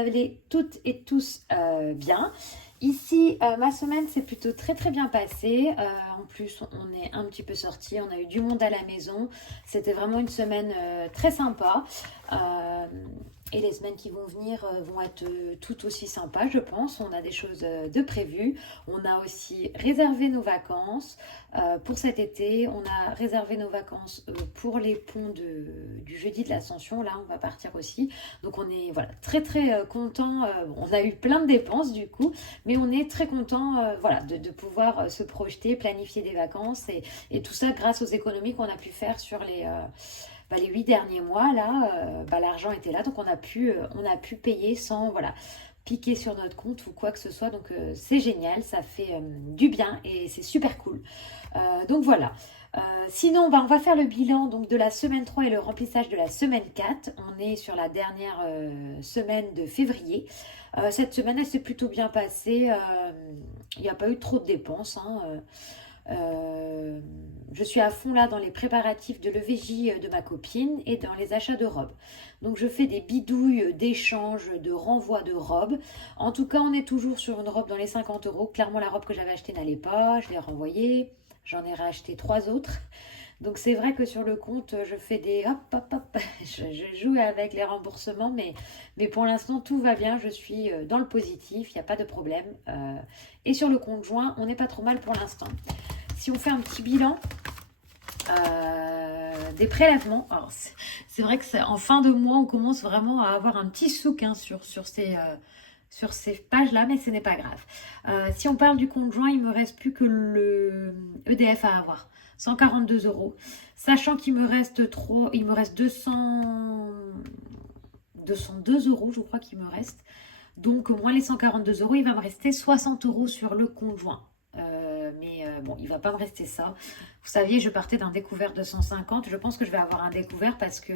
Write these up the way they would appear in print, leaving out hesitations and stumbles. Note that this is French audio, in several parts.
allez toutes et tous bien. Ici, ma semaine s'est plutôt très très bien passée. En plus, on est un petit peu sortis, on a eu du monde à la maison. C'était vraiment une semaine très sympa. Euh, et les semaines qui vont venir vont être tout aussi sympas, je pense. On a des choses de prévues. On a aussi réservé nos vacances pour cet été. On a réservé nos vacances pour les ponts du jeudi de l'Ascension. Là, on va partir aussi. Donc, on est voilà, très très content. On a eu plein de dépenses du coup, mais on est très content voilà, de pouvoir se projeter, planifier des vacances et tout ça grâce aux économies qu'on a pu faire sur les 8 derniers mois. Là, l'argent était là, donc on a pu payer sans voilà, piquer sur notre compte ou quoi que ce soit. Donc c'est génial, ça fait du bien et c'est super cool. Donc voilà. Sinon, on va faire le bilan donc, de la semaine 3 et le remplissage de la semaine 4. On est sur la dernière semaine de février. Cette semaine, elle s'est plutôt bien passée. Il n'y a pas eu trop de dépenses. Je suis à fond là dans les préparatifs de l'EVJ de ma copine et dans les achats de robes. Donc je fais des bidouilles d'échange, de renvoi de robes. En tout cas, on est toujours sur une robe dans les 50 euros. Clairement, la robe que j'avais achetée n'allait pas. Je l'ai renvoyée. J'en ai racheté 3 autres. Donc c'est vrai que sur le compte, je fais des hop, hop, hop. Je joue avec les remboursements, mais pour l'instant, tout va bien. Je suis dans le positif, il n'y a pas de problème. Et sur le compte joint, on n'est pas trop mal pour l'instant. Si on fait un petit bilan des prélèvements, alors c'est vrai que en fin de mois, on commence vraiment à avoir un petit souk sur ces pages-là, mais ce n'est pas grave. Si on parle du compte joint, il ne me reste plus que le EDF à avoir. 142 euros. Sachant qu'il me reste 202 euros, je crois qu'il me reste. Donc, moins les 142 euros, il va me rester 60 euros sur le compte joint. Bon, il ne va pas me rester ça. Vous saviez, je partais d'un découvert de 150. Je pense que je vais avoir un découvert parce que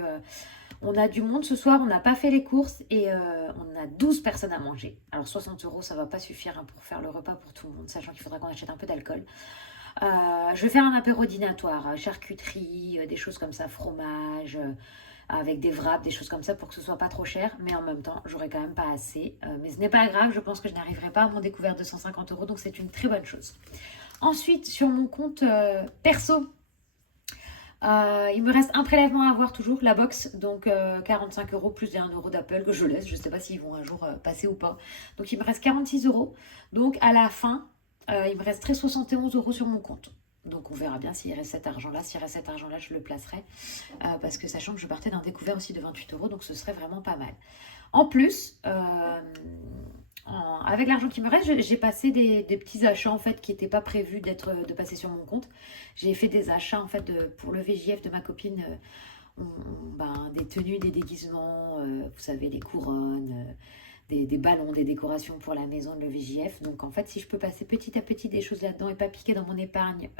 on a du monde ce soir. On n'a pas fait les courses et on a 12 personnes à manger. Alors, 60 euros, ça ne va pas suffire pour faire le repas pour tout le monde, sachant qu'il faudra qu'on achète un peu d'alcool. Je vais faire un apéro dînatoire, charcuterie, des choses comme ça, fromage, avec des wraps, des choses comme ça pour que ce soit pas trop cher. Mais en même temps, j'aurai quand même pas assez. Mais ce n'est pas grave, je pense que je n'arriverai pas à mon découvert de 150 euros, donc c'est une très bonne chose. Ensuite, sur mon compte perso, il me reste un prélèvement à avoir toujours, la box, donc 45 euros plus 1 euro d'Apple que je laisse. Je ne sais pas s'ils vont un jour passer ou pas. Donc il me reste 46 euros. Donc à la fin, il me resterait 71 euros sur mon compte. Donc on verra bien s'il reste cet argent-là. S'il reste cet argent-là, je le placerai. Parce que sachant que je partais d'un découvert aussi de 28 euros, donc ce serait vraiment pas mal. En plus, avec l'argent qui me reste, j'ai passé des petits achats en fait qui n'étaient pas prévus de passer sur mon compte. J'ai fait des achats en fait pour le VJF de ma copine, des tenues, des déguisements, vous savez, les couronnes, des ballons, des décorations pour la maison de le VJF. Donc en fait, si je peux passer petit à petit des choses là-dedans et pas piquer dans mon épargne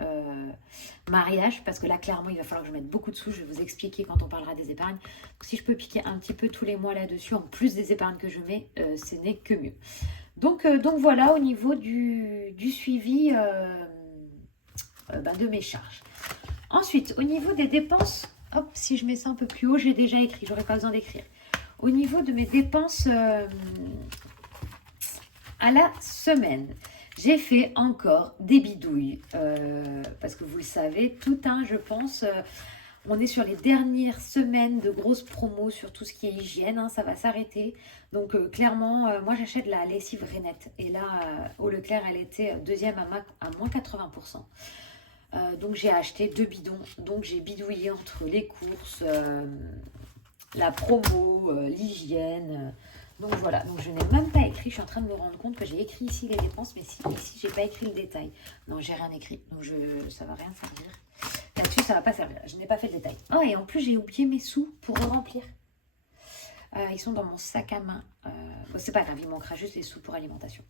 mariage, parce que là clairement il va falloir que je mette beaucoup de sous, je vais vous expliquer quand on parlera des épargnes. Donc, si je peux piquer un petit peu tous les mois là-dessus, en plus des épargnes que je mets, ce n'est que mieux. Donc voilà au niveau du suivi de mes charges. Ensuite, au niveau des dépenses, hop, si je mets ça un peu plus haut, j'ai déjà écrit, j'aurais pas besoin d'écrire. Au niveau de mes dépenses à la semaine, j'ai fait encore des bidouilles. Parce que vous le savez, je pense, on est sur les dernières semaines de grosses promos sur tout ce qui est hygiène. Ça va s'arrêter. Donc clairement, moi j'achète la lessive Renette. Et là, au Leclerc, elle était deuxième à moins 80%. Donc j'ai acheté 2 bidons. Donc j'ai bidouillé entre les courses, la promo, l'hygiène. Donc voilà, donc je n'ai même pas écrit, je suis en train de me rendre compte que j'ai écrit ici les dépenses, mais ici j'ai pas écrit le détail. Non, j'ai rien écrit, donc ça va rien servir. Là-dessus, ça va pas servir, je n'ai pas fait le détail. Oh, et en plus j'ai oublié mes sous pour remplir. Ils sont dans mon sac à main. C'est pas grave, il manquera juste les sous pour alimentation.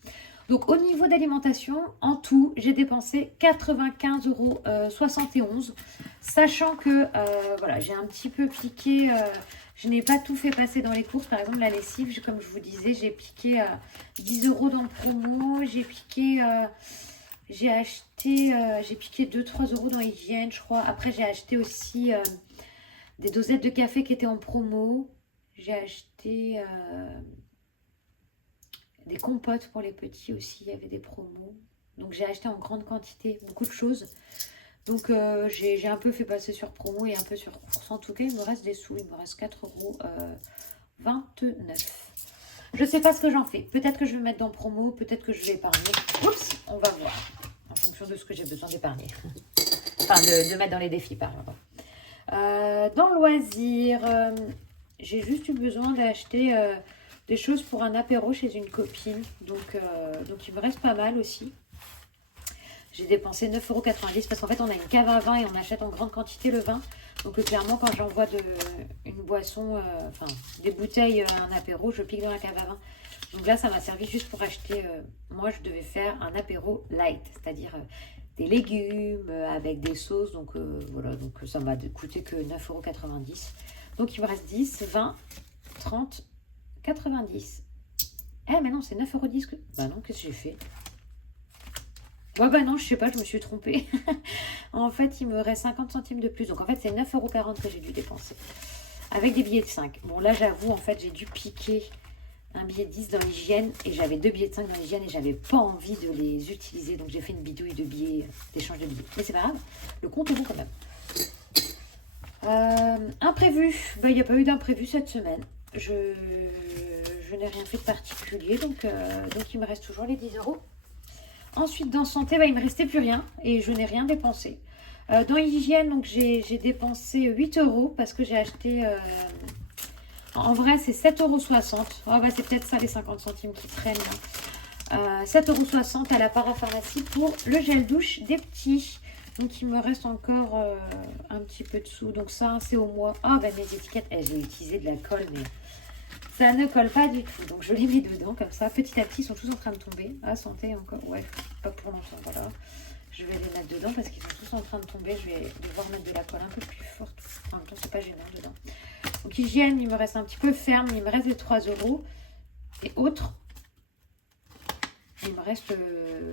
Donc au niveau d'alimentation, en tout, j'ai dépensé 95,71 €, sachant que voilà, j'ai un petit peu piqué. Je n'ai pas tout fait passer dans les courses. Par exemple, la lessive, comme je vous disais, j'ai piqué 10 € dans le promo. J'ai piqué, j'ai piqué 2-3 € dans hygiène, je crois. Après, j'ai acheté aussi des dosettes de café qui étaient en promo. J'ai acheté des compotes pour les petits aussi, il y avait des promos. Donc j'ai acheté en grande quantité beaucoup de choses. Donc j'ai un peu fait passer sur promo et un peu sur course. En tout cas, il me reste des sous, il me reste 4,29 €. Je sais pas ce que j'en fais. Peut-être que je vais mettre dans promo, peut-être que je vais épargner. Oups, on va voir. En fonction de ce que j'ai besoin d'épargner. Enfin, de mettre dans les défis, pardon. Dans loisirs, j'ai juste eu besoin d'acheter des choses pour un apéro chez une copine. Donc il me reste pas mal aussi. J'ai dépensé 9,90 € parce qu'en fait, on a une cave à vin et on achète en grande quantité le vin. Donc clairement, quand j'envoie une boisson, enfin des bouteilles à un apéro, je pique dans la cave à vin. Donc là, ça m'a servi juste pour acheter. Moi, je devais faire un apéro light, c'est-à-dire des légumes avec des sauces. Donc voilà, donc ça m'a coûté que 9,90 €. Donc il me reste 10, 20, 30, 90. Eh, mais non, c'est 9,10 €. Bah non, qu'est-ce que j'ai fait? Ouais, bah non, je sais pas, je me suis trompée. En fait, il me reste 50 centimes de plus. Donc en fait, c'est 9,40 € que j'ai dû dépenser. Avec des billets de 5. Bon, là, j'avoue, en fait, j'ai dû piquer un billet de 10 dans l'hygiène. Et j'avais 2 billets de 5 dans l'hygiène et j'avais pas envie de les utiliser. Donc j'ai fait une bidouille de billets, d'échange de billets. Mais c'est pas grave, le compte est bon quand même. Imprévu. Bah, il n'y a pas eu d'imprévu cette semaine. Je n'ai rien fait de particulier. Donc il me reste toujours les 10 €. Ensuite, dans santé, bah, il ne me restait plus rien et je n'ai rien dépensé. Dans hygiène, donc j'ai dépensé 8 € parce que j'ai acheté... en vrai, c'est 7,60 €. Oh, bah, c'est peut-être ça les 50 centimes qui traînent. 7,60 € à la parapharmacie pour le gel douche des petits. Donc, il me reste encore un petit peu de sous. Donc, ça, c'est au mois. Ah, bah, mes étiquettes, j'ai utilisé de la colle, mais... ça ne colle pas du tout. Donc, je les mets dedans comme ça. Petit à petit, ils sont tous en train de tomber. Ah, santé encore. Ouais, pas pour longtemps. Voilà. Je vais les mettre dedans parce qu'ils sont tous en train de tomber. Je vais devoir mettre de la colle un peu plus forte. En même temps, c'est pas gênant dedans. Donc, hygiène, il me reste un petit peu ferme. Il me reste des 3 €. Et autres, il me reste...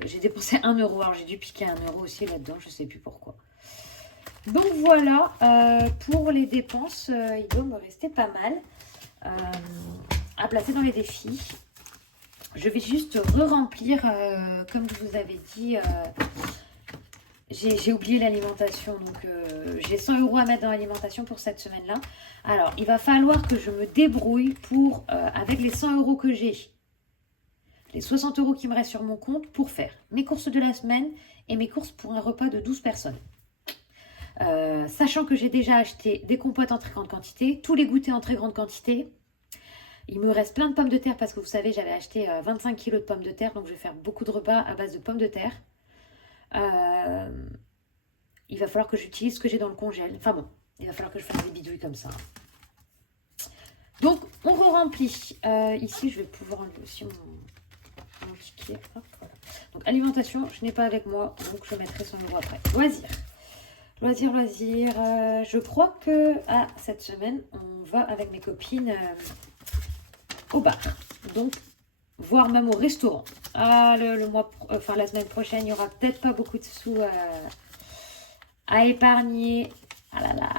j'ai dépensé 1 €. Alors, j'ai dû piquer 1 € aussi là-dedans. Je sais plus pourquoi. Donc, voilà. Pour les dépenses, il doit me rester pas mal. À placer dans les défis. Je vais juste re-remplir, comme je vous avais dit, j'ai oublié l'alimentation, donc j'ai 100 € à mettre dans l'alimentation pour cette semaine-là. Alors, il va falloir que je me débrouille pour, avec les 100 € que j'ai, les 60 € qui me restent sur mon compte, pour faire mes courses de la semaine et mes courses pour un repas de 12 personnes. Sachant que j'ai déjà acheté des compotes en très grande quantité, tous les goûters en très grande quantité. Il me reste plein de pommes de terre parce que vous savez, j'avais acheté 25 kg de pommes de terre. Donc je vais faire beaucoup de repas à base de pommes de terre. Il va falloir que j'utilise ce que j'ai dans le congèle. Enfin bon, il va falloir que je fasse des bidouilles comme ça. Donc on re-remplit. Ici, je vais pouvoir enlever aussi mon ticket. Hop, voilà. Donc alimentation, je n'ai pas avec moi. Donc je mettrai 100 € après. Loisirs. Je crois que cette semaine, on va avec mes copines au bar. Donc, voire même au restaurant. La semaine prochaine, il n'y aura peut-être pas beaucoup de sous à épargner. Ah là là.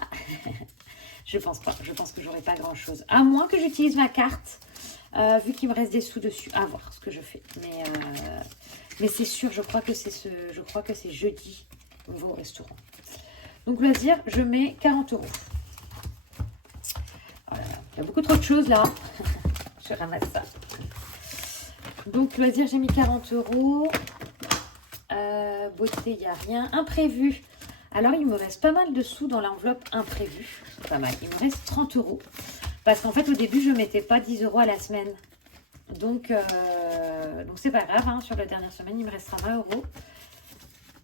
Je pense pas. Je pense que j'aurai pas grand-chose. À moins que j'utilise ma carte, vu qu'il me reste des sous dessus. À voir ce que je fais. Mais c'est sûr, je crois que c'est jeudi. On va au restaurant. Donc, loisir, je mets 40 €. Voilà. Il y a beaucoup trop de choses là. Je ramasse ça. Donc, loisir, j'ai mis 40 €. Beauté, il n'y a rien. Imprévu. Alors, il me reste pas mal de sous dans l'enveloppe imprévu. C'est pas mal. Il me reste 30 €. Parce qu'en fait, au début, je ne mettais pas 10 € à la semaine. Donc c'est pas grave. Hein. Sur la dernière semaine, il me restera 20 €.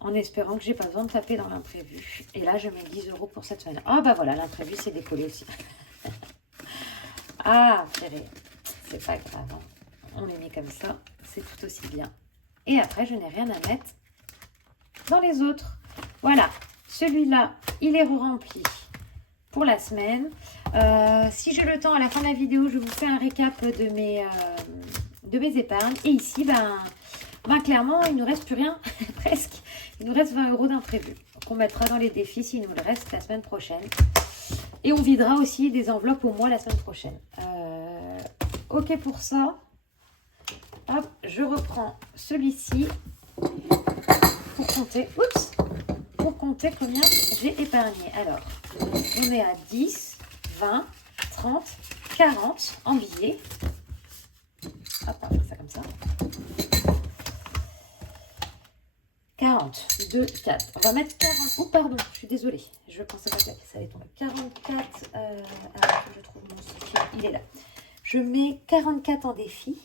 En espérant que j'ai pas besoin de taper dans l'imprévu. Et là, je mets 10 € pour cette semaine. Ah, bah voilà, l'imprévu, c'est décollé aussi. Ah, purée. C'est pas grave. Hein. On les met comme ça. C'est tout aussi bien. Et après, je n'ai rien à mettre dans les autres. Voilà. Celui-là, il est rempli pour la semaine. Si j'ai le temps, à la fin de la vidéo, je vous fais un récap de mes épargnes. Et ici, clairement, il ne nous reste plus rien, presque. Il nous reste 20 € d'imprévu qu'on mettra dans les défis s'il nous le reste la semaine prochaine. Et on videra aussi des enveloppes au mois la semaine prochaine. Ok pour ça. Hop, je reprends celui-ci pour compter. Oups! Pour compter combien j'ai épargné. Alors, on est à 10, 20, 30, 40 en billets. Hop, on va faire ça comme ça. 40, 2, 4. On va mettre 40. Oh, pardon, je suis désolée. Je pensais pas que ça allait tomber. 44. Alors que je trouve mon stylo. Il est là. Je mets 44 en défi.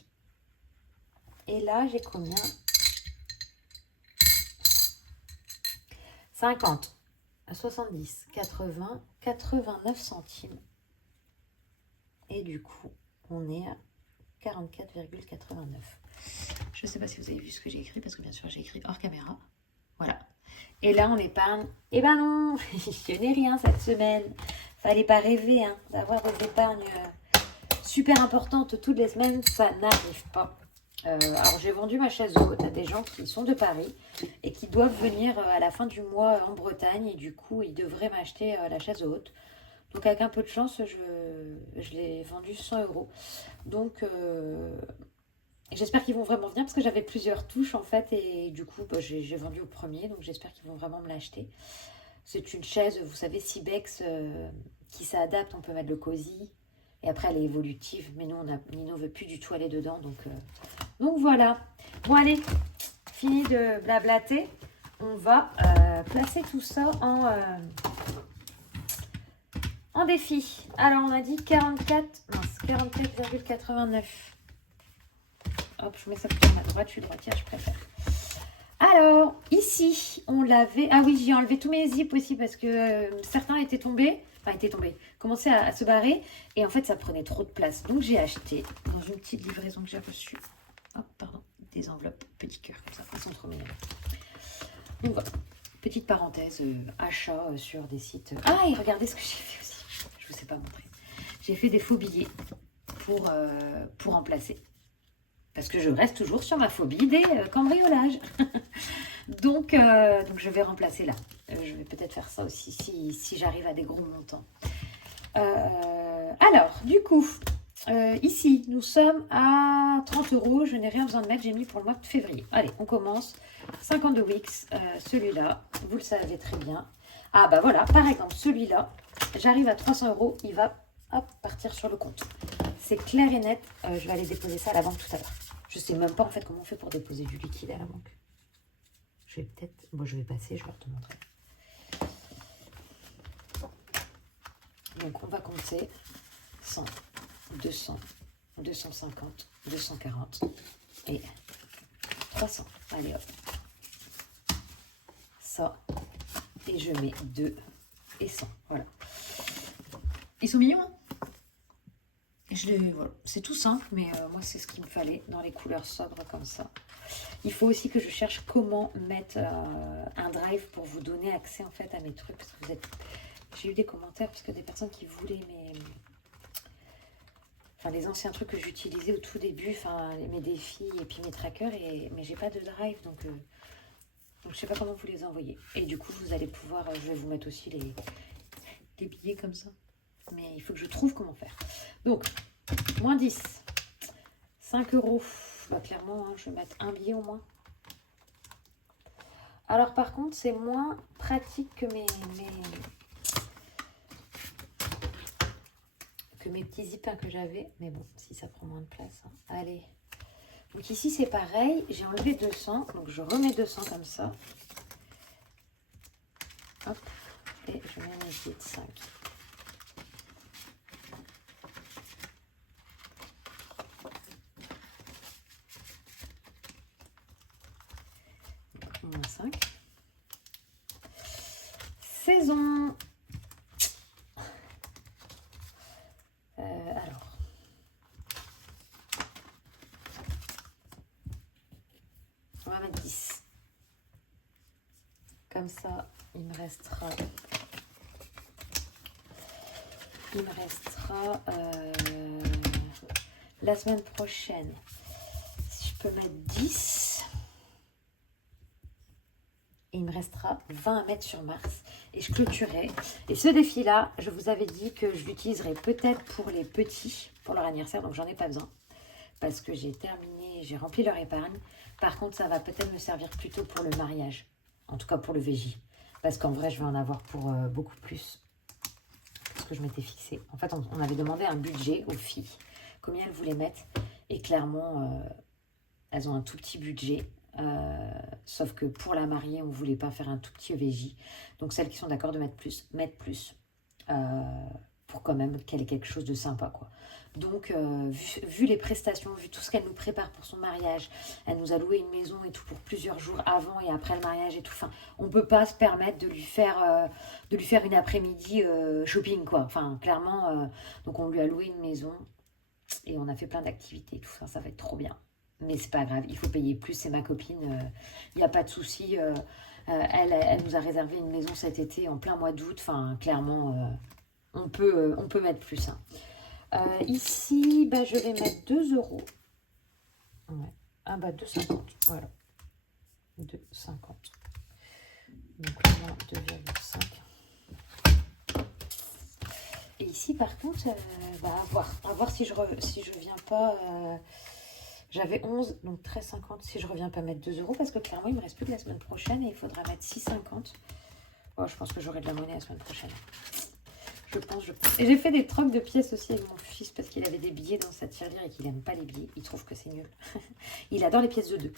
Et là, j'ai combien? 50, 70, 80, 89 centimes. Et du coup, on est à 44,89. Je ne sais pas si vous avez vu ce que j'ai écrit, parce que bien sûr, j'ai écrit hors caméra. Voilà. Et là, on épargne. Eh ben non, je n'ai rien cette semaine. Fallait pas rêver hein, d'avoir des épargnes super importantes toutes les semaines. Ça n'arrive pas. Alors, j'ai vendu ma chaise haute à des gens qui sont de Paris et qui doivent venir à la fin du mois en Bretagne. Et du coup, ils devraient m'acheter la chaise haute. Donc, avec un peu de chance, je l'ai vendu 100 €. Donc, j'espère qu'ils vont vraiment venir parce que j'avais plusieurs touches en fait. Et du coup, j'ai vendu au premier. Donc, j'espère qu'ils vont vraiment me l'acheter. C'est une chaise, vous savez, Cybex qui s'adapte. On peut mettre le cosy. Et après, elle est évolutive. Mais nous, Nino ne veut plus du tout aller dedans. Donc voilà. Bon, allez, fini de blablater. On va placer tout ça en défi. Alors, on a dit 44,89. Hop, je mets ça plutôt à ma droite. Je suis droitière, je préfère. Alors, ici, on l'avait... Ah oui, j'ai enlevé tous mes zips aussi parce que certains étaient tombés. Enfin, étaient tombés. Commençaient à se barrer. Et en fait, ça prenait trop de place. Donc, j'ai acheté dans une petite livraison que j'ai reçue. Hop, pardon. Des enveloppes petits cœurs comme ça. Elles sont trop mignonnes. Donc, voilà. Petite parenthèse, achat sur des sites. Ah, et regardez ce que j'ai fait aussi. Je ne vous ai pas montré. J'ai fait des faux billets pour remplacer. Parce que je reste toujours sur ma phobie des cambriolages. donc, je vais remplacer là. Je vais peut-être faire ça aussi si j'arrive à des gros montants. Alors, du coup, ici, nous sommes à 30 €. Je n'ai rien besoin de mettre. J'ai mis pour le mois de février. Allez, on commence. 52 Wix. Celui-là, vous le savez très bien. Ah bah voilà, par exemple, celui-là, j'arrive à 300 €. Il va hop, partir sur le compte. C'est clair et net. Je vais aller déposer ça à la banque tout à l'heure. Je ne sais même pas en fait comment on fait pour déposer du liquide à la banque. Je vais peut-être... Bon, je vais passer, je vais te montrer. Donc, on va compter 100, 200, 250, 240 et 300. Allez, hop. Ça. Et je mets 2 et 100. Voilà. Ils sont mignons, hein? Voilà. C'est tout simple, mais moi, c'est ce qu'il me fallait dans les couleurs sobres comme ça. Il faut aussi que je cherche comment mettre un drive pour vous donner accès en fait à mes trucs. Parce que j'ai eu des commentaires, parce que des personnes qui voulaient les anciens trucs que j'utilisais au tout début, mes défis et puis mes trackers, mais j'ai pas de drive, donc je sais pas comment vous les envoyer. Et du coup, vous allez pouvoir, je vais vous mettre aussi les billets comme ça. Mais il faut que je trouve comment faire. Donc, moins 10. 5 €. Bah, clairement, hein, je vais mettre un billet au moins. Alors, par contre, c'est moins pratique que mes petits zippins que j'avais. Mais bon, si ça prend moins de place. Hein. Allez. Donc ici, c'est pareil. J'ai enlevé 200. Donc, je remets 200 comme ça. Hop. Et je mets mes billets de 5. Moins 5. Saison. Alors. On va mettre 10. Comme ça, il me restera la semaine prochaine. Si je peux mettre 10. Et il me restera 20 à mettre sur Mars. Et je clôturerai. Et ce défi-là, je vous avais dit que je l'utiliserai peut-être pour les petits, pour leur anniversaire. Donc, j'en ai pas besoin. Parce que j'ai terminé j'ai rempli leur épargne. Par contre, ça va peut-être me servir plutôt pour le mariage. En tout cas, pour le végie. Parce qu'en vrai, je vais en avoir pour beaucoup plus. Ce que je m'étais fixé. En fait, on avait demandé un budget aux filles. Combien elles voulaient mettre. Et clairement, elles ont un tout petit budget. Sauf que pour la mariée, on ne voulait pas faire un tout petit EVJ. Donc celles qui sont d'accord de mettre plus, pour quand même qu'elle ait quelque chose de sympa, quoi. Donc, vu les prestations, vu tout ce qu'elle nous prépare pour son mariage, elle nous a loué une maison et tout pour plusieurs jours avant et après le mariage et tout. Enfin, on ne peut pas se permettre de lui faire une après-midi shopping, quoi. Enfin, clairement, donc on lui a loué une maison et on a fait plein d'activités et tout. Ça va être trop bien. Mais c'est pas grave, il faut payer plus, c'est ma copine, il n'y a pas de souci. Elle nous a réservé une maison cet été en plein mois d'août. Enfin, clairement, on peut mettre plus. Hein. Ici, bah, je vais mettre 2 euros. Ouais. Ah bah 2,50. Voilà. 2,50. Donc là, 2,5. Et ici, par contre, bah, à voir si je viens pas... J'avais 11, donc 13,50 si je reviens pas mettre 2 euros, parce que clairement, il me reste plus que la semaine prochaine et il faudra mettre 6,50. Oh, je pense que j'aurai de la monnaie la semaine prochaine. Je pense. Et j'ai fait des trocs de pièces aussi avec mon fils, parce qu'il avait des billets dans sa tirelire et qu'il n'aime pas les billets. Il trouve que c'est nul. Il adore les pièces de 2.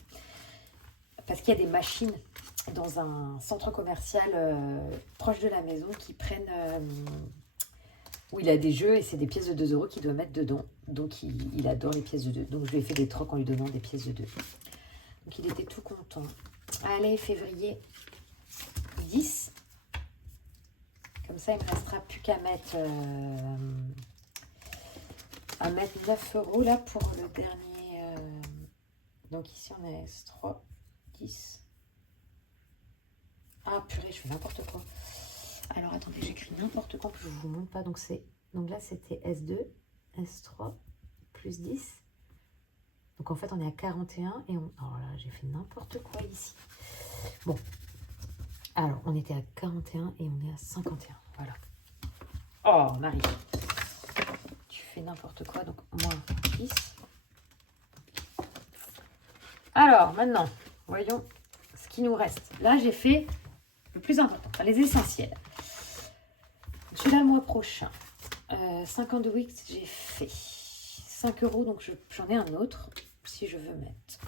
Parce qu'il y a des machines dans un centre commercial proche de la maison qui prennent... où il a des jeux et c'est des pièces de 2 euros qu'il doit mettre dedans. Donc, il adore les pièces de 2. Donc, je lui ai fait des trocs en lui donnant des pièces de 2. Donc, il était tout content. Allez, février 10. Comme ça, il ne me restera plus qu'à mettre, 9 euros là pour le dernier. Donc, ici, on a S3, 10. Ah, purée, je fais n'importe quoi. Alors, attendez, j'écris n'importe quoi, que je ne vous montre pas. Donc là, c'était S2, S3, plus 10. Donc, en fait, on est à 41. Et on... Alors là, j'ai fait n'importe quoi ici. Bon. Alors, on était à 41 et on est à 51. Voilà. Oh, Marie. Tu fais n'importe quoi. Donc, moins 10. Alors, maintenant, voyons ce qui nous reste. Là, j'ai fait le plus important, enfin, les essentiels. Celui-là, le mois prochain. 52 weeks, j'ai fait 5 euros. Donc, j'en ai un autre, si je veux mettre.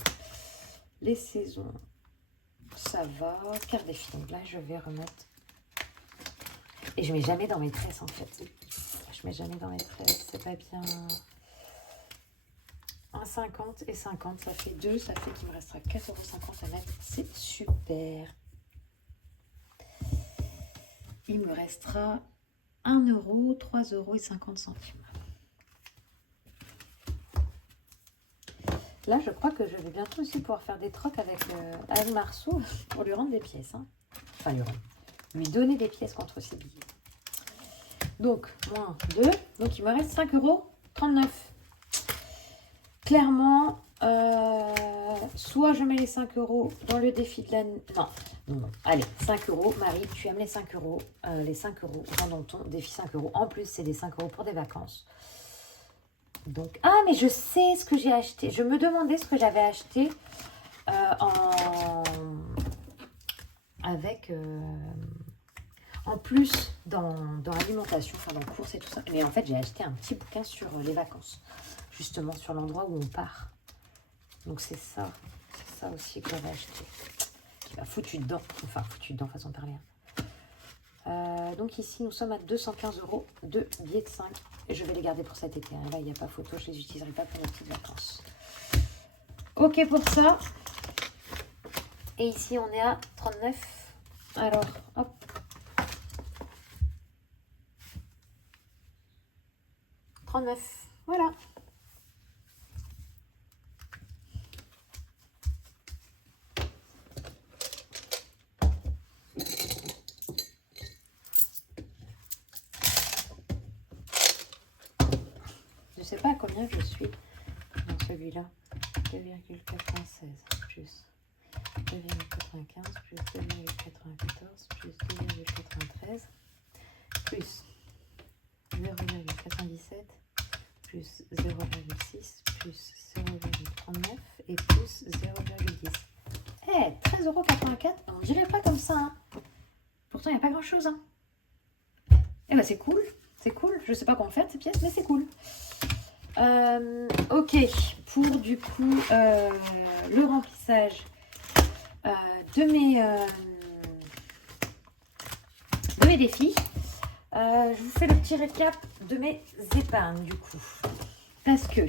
Les saisons, ça va. Carte des filles. Donc là, je vais remettre. Et je mets jamais dans mes tresses, en fait. Je mets jamais dans mes tresses. C'est pas bien. 1,50 et 50, ça fait 2. Ça fait qu'il me restera 4,50 € à mettre. C'est super. Il me restera 1 euro, 3 € et 50 centimes. Là, je crois que je vais bientôt aussi pouvoir faire des trocs avec Marceau pour lui rendre des pièces. Hein. Enfin, lui donner des pièces contre ses billets. Donc, moins 2. Donc, il me reste 5,39 €. Clairement, soit je mets les 5 € dans le défi de l'année. Non. Allez, 5 €. Marie, tu aimes les 5 €. Les 5 € vont dans ton défi 5 €. En plus, c'est des 5 € pour des vacances. Donc, ah, mais je sais ce que j'ai acheté. Je me demandais ce que j'avais acheté en plus dans l'alimentation, enfin dans le course et tout ça. Mais en fait, j'ai acheté un petit bouquin sur les vacances. Justement, sur l'endroit où on part. Donc, c'est ça aussi que j'avais acheté. Qui m'a foutu dedans. Enfin, foutu dedans, façon de parler. Donc ici, nous sommes à 215 € de billets de 5. Et je vais les garder pour cet été. Hein. Là, il n'y a pas photo. Je ne les utiliserai pas pour mes petites vacances. Ok pour ça. Et ici, on est à 39. Alors, hop. Voilà. Je sais pas à combien je suis dans celui-là. 2,96 plus 2,95 plus 2,94 plus 2,93 plus 0,97 plus 0,6 plus 0,39 et 1,84 €. On dirait pas comme ça. Hein. Pourtant, il n'y a pas grand-chose. Hein. Eh ben, c'est cool. C'est cool. Je ne sais pas quoi en faire de ces pièces, mais c'est cool. Ok. Pour du coup, le remplissage de mes défis, je vous fais le petit récap de mes épargnes du coup. Parce que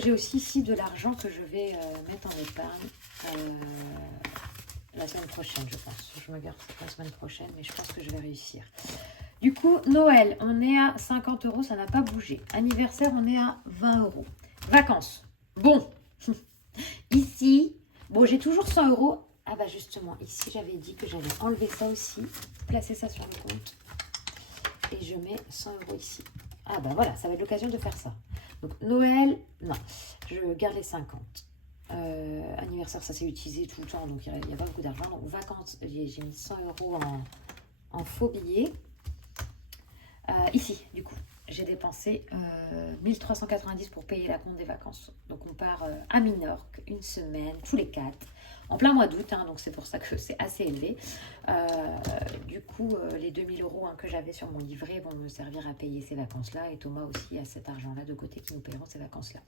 j'ai aussi ici de l'argent que je vais mettre en épargne la semaine prochaine, je pense. Je me garde la semaine prochaine, mais je pense que je vais réussir. Du coup, Noël, on est à 50 €, ça n'a pas bougé. Anniversaire, on est à 20 €. Vacances, bon. Ici, bon, j'ai toujours 100 €. Ah bah justement, ici, j'avais dit que j'allais enlever ça aussi, placer ça sur le compte. Et je mets 100 € ici. Ah bah voilà, ça va être l'occasion de faire ça. Donc Noël, non, je garde les 50. Anniversaire, ça s'est utilisé tout le temps, donc il n'y a pas beaucoup d'argent. Donc vacances, j'ai mis 100 € en faux billets. Ici, du coup, j'ai dépensé 1390 pour payer la compte des vacances. Donc on part à Minorque, une semaine, tous les 4, en plein mois d'août, hein, donc c'est pour ça que c'est assez élevé. Du coup, les 2000 € que j'avais sur mon livret vont me servir à payer ces vacances-là. Et Thomas aussi a cet argent-là de côté qui nous paieront ces vacances-là.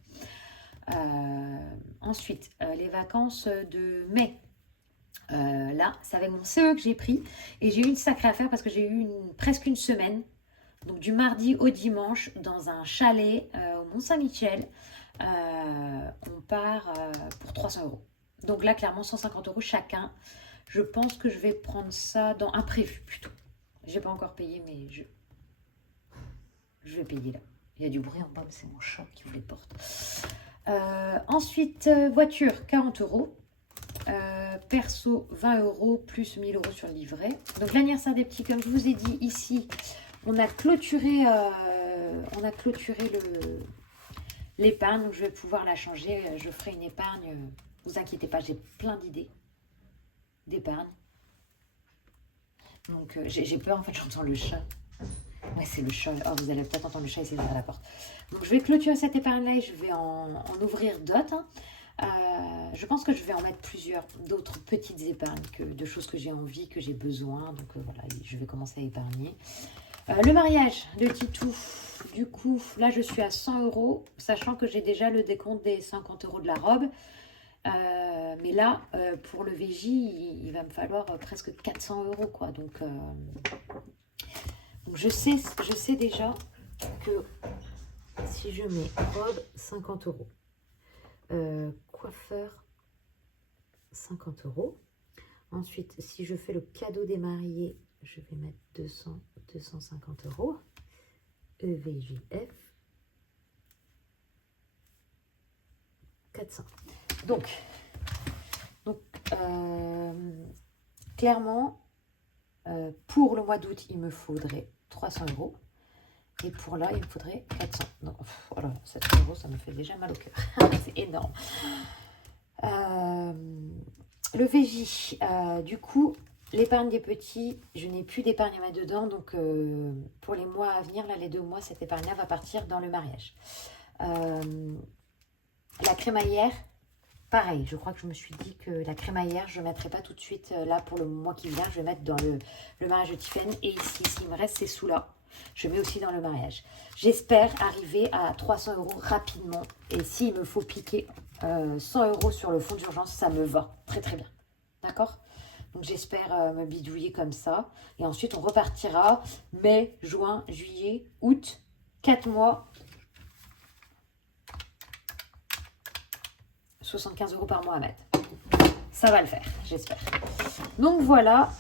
Ensuite, les vacances de mai. Là, c'est avec mon CE que j'ai pris. Et j'ai eu une sacrée affaire parce que j'ai eu presque une semaine. Donc du mardi au dimanche dans un chalet au Mont-Saint-Michel. On part pour 300 €. Donc là, clairement, 150 € chacun. Je pense que je vais prendre ça dans imprévu plutôt. J'ai pas encore payé, mais je vais payer là. Il y a du bruit en bas, mais c'est mon chat qui ouvre les portes. Ensuite, voiture, 40 €. Perso, 20 € plus 1000 € sur le livret. Donc l'anniversaire des petits, comme je vous ai dit ici, on a clôturé l'épargne. Donc je vais pouvoir la changer. Je ferai une épargne. Vous inquiétez pas, j'ai plein d'idées d'épargne. Donc j'ai peur, en fait, j'entends le chat. Ouais, c'est le chat. Oh, vous allez peut-être entendre le chat essayer d'ouvrir la porte. Donc je vais clôturer cette épargne-là et je vais en ouvrir d'autres. Je pense que je vais en mettre plusieurs d'autres petites épargnes, de choses que j'ai envie, que j'ai besoin. Donc voilà, je vais commencer à épargner. Le mariage de Titou, du coup, là je suis à 100 €, sachant que j'ai déjà le décompte des 50 € de la robe. Mais là, pour le VJ, il va me falloir presque 400 € quoi. Donc je sais déjà que si je mets robe, 50 €. Coiffeur, 50 €. Ensuite, si je fais le cadeau des mariés, je vais mettre 250 €. EVJF, 400. Donc clairement, pour le mois d'août, il me faudrait 300 €. Et pour là, il me faudrait 400. Donc, voilà, 700 €, ça me fait déjà mal au cœur. C'est énorme. Le VJ, du coup, l'épargne des petits, je n'ai plus d'épargne à mettre dedans. Donc, pour les mois à venir, là, les 2 mois, cette épargne-là va partir dans le mariage. La crémaillère, pareil, je crois que je me suis dit que la crémaillère, je ne mettrai pas tout de suite là pour le mois qui vient. Je vais mettre dans le mariage de Tiffany. Et ici, s'il me reste ces sous-là, je mets aussi dans le mariage. J'espère arriver à 300 € rapidement. Et s'il me faut piquer 100 € sur le fonds d'urgence, ça me va très très bien. D'accord? Donc j'espère me bidouiller comme ça. Et ensuite, on repartira mai, juin, juillet, août, 4 mois. 75 € par mois à mettre. Ça va le faire, j'espère. Donc voilà,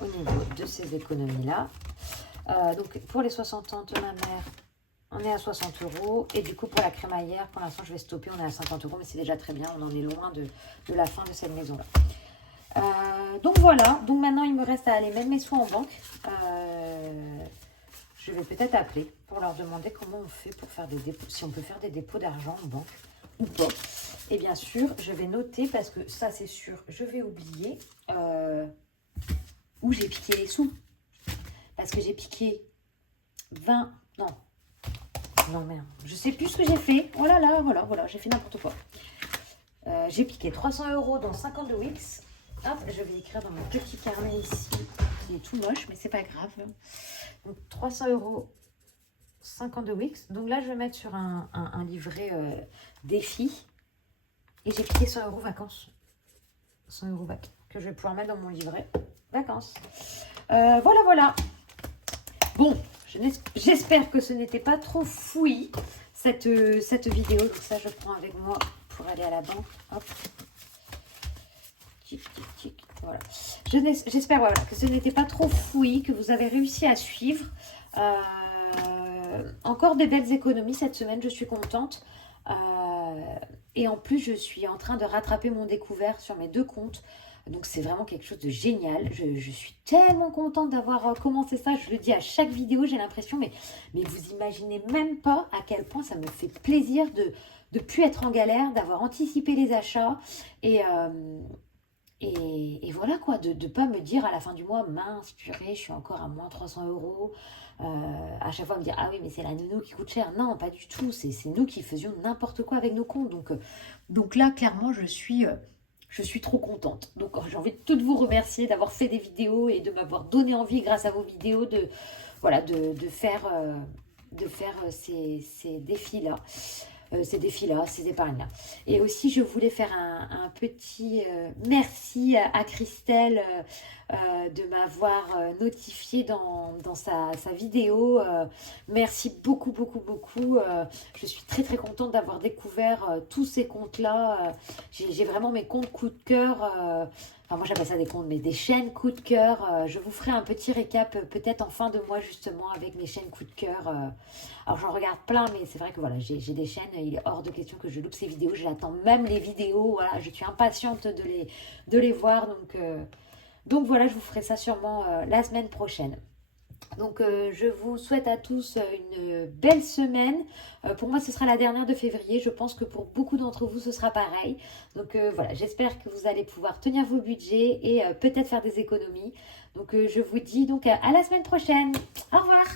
au niveau de ces économies-là. Donc pour les 60 ans de ma mère, on est à 60 €. Et du coup pour la crémaillère, pour l'instant je vais stopper, on est à 50 €, mais c'est déjà très bien. On en est loin de la fin de cette maison-là. Donc voilà, donc maintenant il me reste à aller mettre mes sous en banque. Je vais peut-être appeler pour leur demander comment on fait pour faire des dépôts, si on peut faire des dépôts d'argent en banque ou pas. Et bien sûr, je vais noter parce que ça c'est sûr, je vais oublier où j'ai piqué les sous. Parce que j'ai piqué 20, non, Non, merde. Je sais plus ce que j'ai fait. Oh là là, voilà, j'ai fait n'importe quoi. J'ai piqué 300 € dans 50 de Wix. Hop, je vais écrire dans mon petit carnet ici, qui est tout moche, mais c'est pas grave. Donc 300 €, 50 de Wix. Donc là, je vais mettre sur un livret défi. Et j'ai piqué 100 € vacances. 100 € vacances, que je vais pouvoir mettre dans mon livret vacances. Voilà. Bon, j'espère que ce n'était pas trop fouillis, cette vidéo. Donc ça, je prends avec moi pour aller à la banque. Hop. Tic, tic, tic. Voilà. J'espère que ce n'était pas trop fouillis, que vous avez réussi à suivre. Encore des belles économies cette semaine, je suis contente. Et en plus, je suis en train de rattraper mon découvert sur mes 2 comptes. Donc, c'est vraiment quelque chose de génial. Je suis tellement contente d'avoir commencé ça. Je le dis à chaque vidéo, j'ai l'impression. Mais vous imaginez même pas à quel point ça me fait plaisir de ne plus être en galère, d'avoir anticipé les achats. Et voilà quoi, de ne pas me dire à la fin du mois, mince, purée, je suis encore à moins 300 €. À chaque fois me dire, ah oui, mais c'est la nounou qui coûte cher. Non, pas du tout, c'est nous qui faisions n'importe quoi avec nos comptes. Donc là, clairement, je suis trop contente. Donc j'ai envie de toutes vous remercier d'avoir fait des vidéos et de m'avoir donné envie, grâce à vos vidéos, de faire ces défis-là. Ces épargnes-là. Et aussi, je voulais faire un petit merci à Christelle de m'avoir notifié dans sa vidéo. Merci beaucoup. Je suis très contente d'avoir découvert tous ces comptes-là. J'ai vraiment mes comptes coup de cœur. Enfin, moi, j'appelle ça des comptes, mais des chaînes coup de cœur. Je vous ferai un petit récap peut-être en fin de mois, justement, avec mes chaînes coup de cœur. Alors, j'en regarde plein, mais c'est vrai que voilà, j'ai des chaînes. Il est hors de question que je loupe ces vidéos. J'attends même les vidéos. Voilà, je suis impatiente de les voir. Donc voilà, je vous ferai ça sûrement la semaine prochaine. Donc, je vous souhaite à tous une belle semaine. Pour moi, ce sera la dernière de février. Je pense que pour beaucoup d'entre vous, ce sera pareil. Donc, voilà, j'espère que vous allez pouvoir tenir vos budgets et peut-être faire des économies. Donc, je vous dis donc à la semaine prochaine. Au revoir.